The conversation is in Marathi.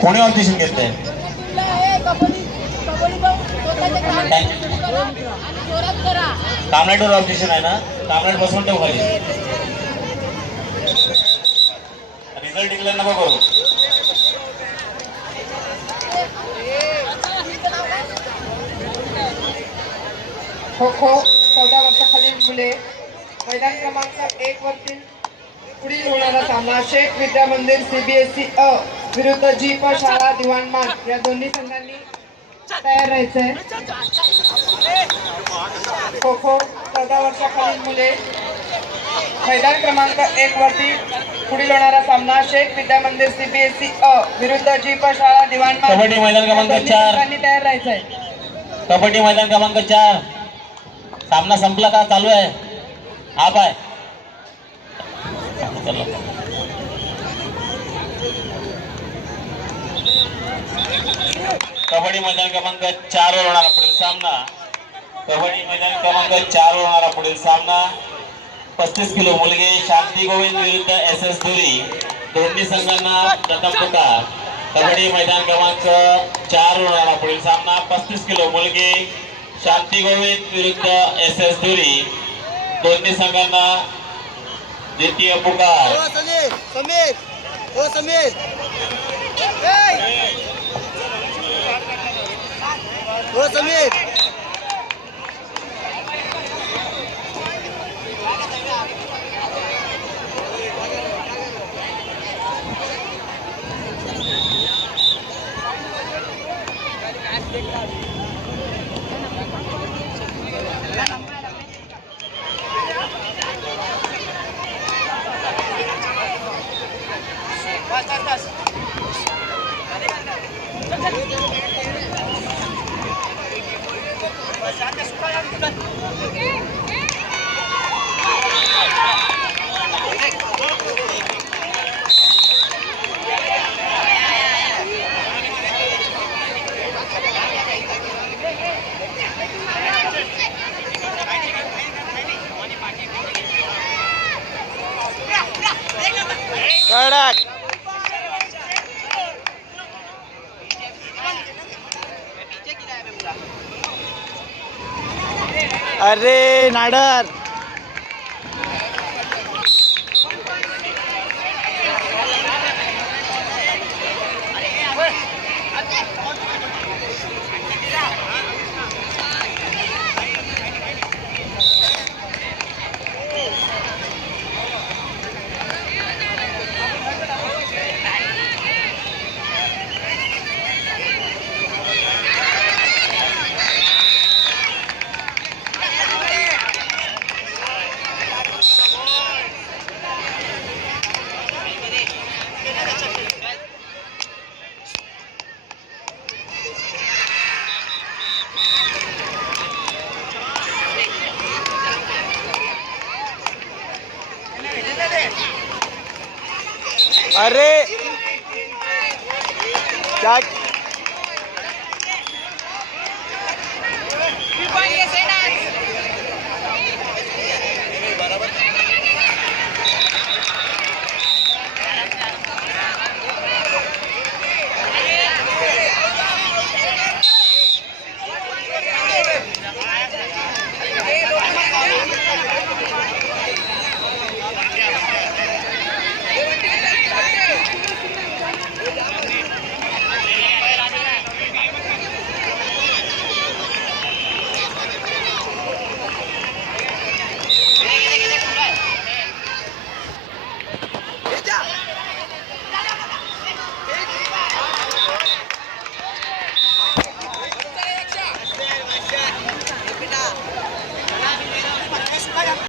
कोणी ऑब्जेक्शन घेतलंय? कामरेटवर ऑब्जेक्शन आहे ना? कामरेट बसवून ठेव खाली. रिझल्ट डिक्लेअर नको करू. खो खो 14 वर्षाखालील मुले मैदान क्रमांक 1 वरती पुढील होणारा सामना शेख विद्या मंदिर CBSE अ विरुद्ध जी.प. शाळा दिवाणमान या दोन्ही संघांनी तयार राहायचंय. खो खो 14 वर्षाखालील मुले मैदान क्रमांक 1 वरती पुढील होणारा सामना शेख विद्या मंदिर CBSE अ विरुद्ध जी.प. शाळा दिवाणमान कबड्डी मैदान क्रमांक 4 संघांनी तयार राहायचंय. कबड्डी मैदान क्रमांक 4 सामना संपला का चालू आहे? हा बाय कबड्डी मैदान क्रमांक 4 वर होणारा पुढील सामना कबड्डी मैदान क्रमांक 4 वर होणारा पुढील सामना 35 किलो मुलगे शांती गोविंद विरुद्ध SS धुरी दोन्ही संघांना प्रथम पुकार. कबड्डी मैदान क्रमांक 4 वर होणारा पुढील सामना 35 किलो मुलगे शांती गोविंद विरुद्ध SS धुरी दोन्ही संघांना द्वितीय पुकार. समीर ओ समीर ओ समीर कडक अरे नाडर अरे क्या